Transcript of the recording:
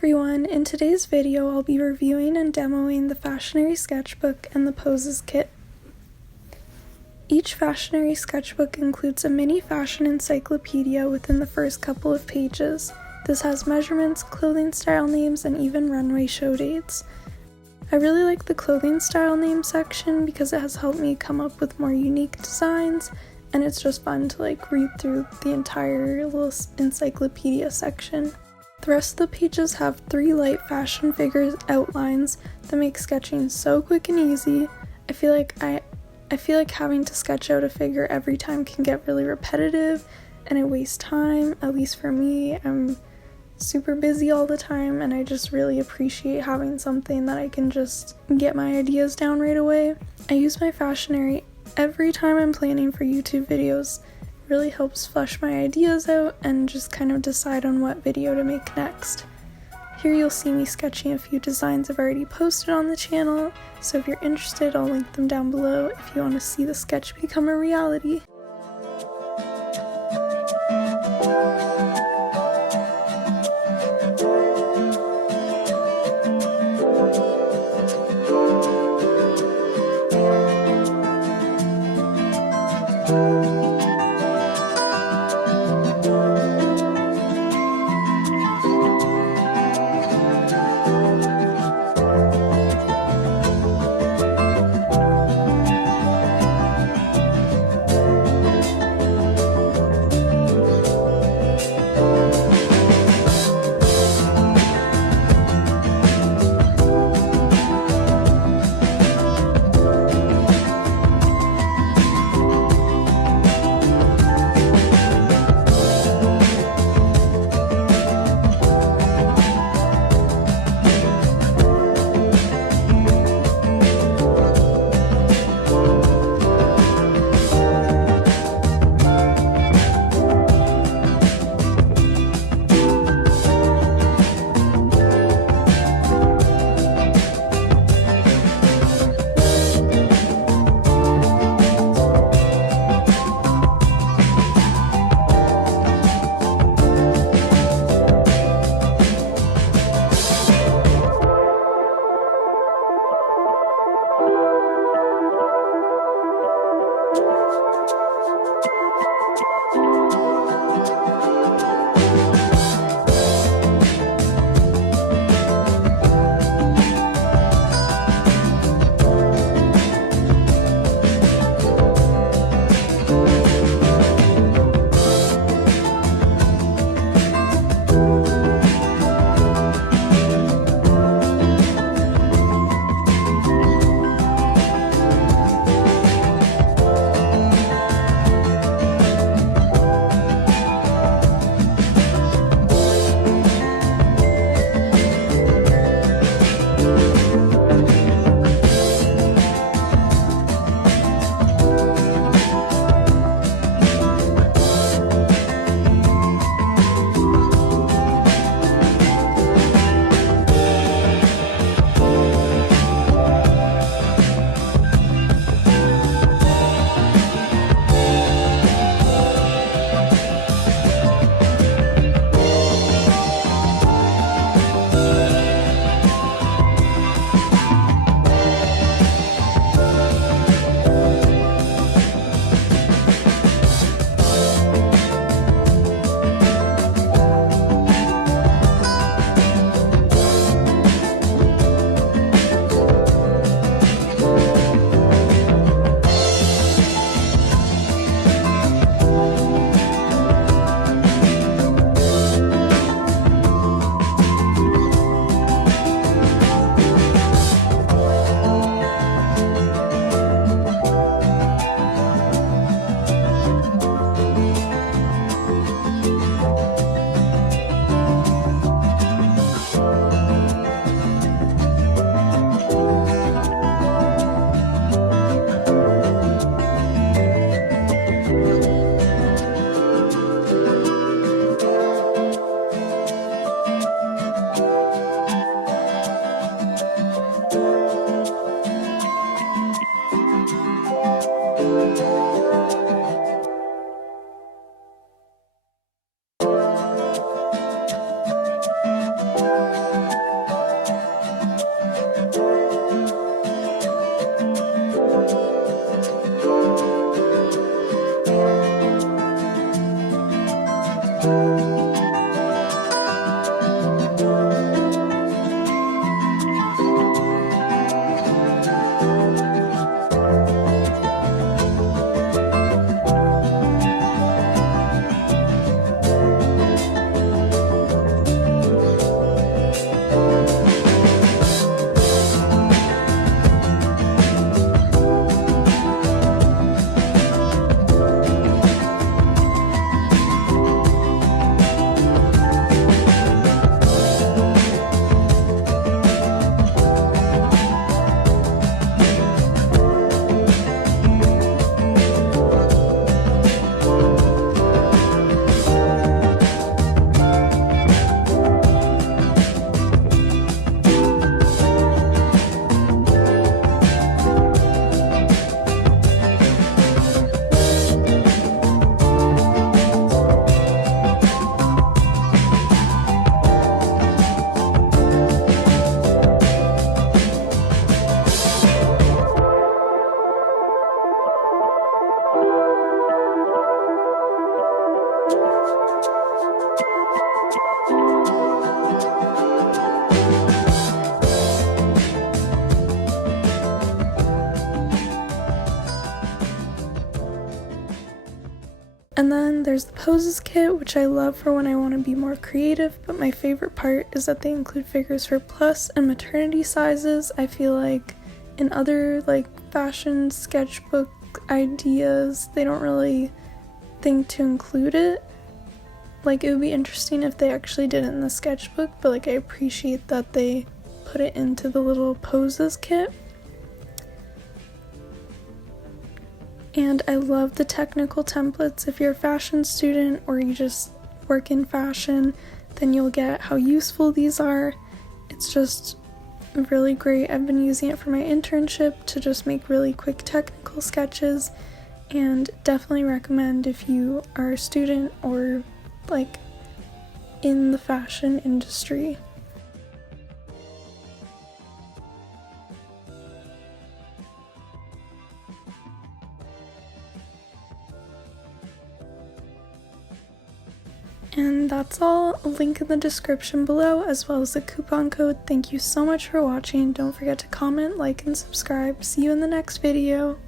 everyone! In today's video I'll be reviewing and demoing the FASHIONARY Sketchbook and the POSES kit. Each FASHIONARY Sketchbook includes a mini fashion encyclopedia within the first couple of pages. This has measurements, clothing style names, and even runway show dates. I really like the clothing style name section because it has helped me come up with more unique designs, and it's just fun to read through the entire little encyclopedia section. The rest of the pages have 3 light fashion figures outlines that make sketching so quick and easy. I feel like having to sketch out a figure every time can get really repetitive and it wastes time, at least for me. I'm super busy all the time and I just really appreciate having something that I can just get my ideas down right away. I use my FASHIONARY every time I'm planning for YouTube videos. Really helps flesh my ideas out and just kind of decide on what video to make next. Here you'll see me sketching a few designs I've already posted on the channel, so if you're interested I'll link them down below if you want to see the sketch become a reality. And then there's the poses kit, which I love for when I want to be more creative, but my favorite part is that they include figures for plus and maternity sizes. I feel like in other like fashion sketchbook ideas, they don't really think to include it. Like, it would be interesting if they actually did it in the sketchbook, but like I appreciate that they put it into the little poses kit. And I love the technical templates. If you're a fashion student or you just work in fashion, then you'll get how useful these are. It's just really great. I've been using it for my internship to just make really quick technical sketches, and definitely recommend if you are a student or like in the fashion industry. And that's all. A link in the description below, as well as the coupon code. Thank you so much for watching. Don't forget to comment, like, and subscribe. See you in the next video.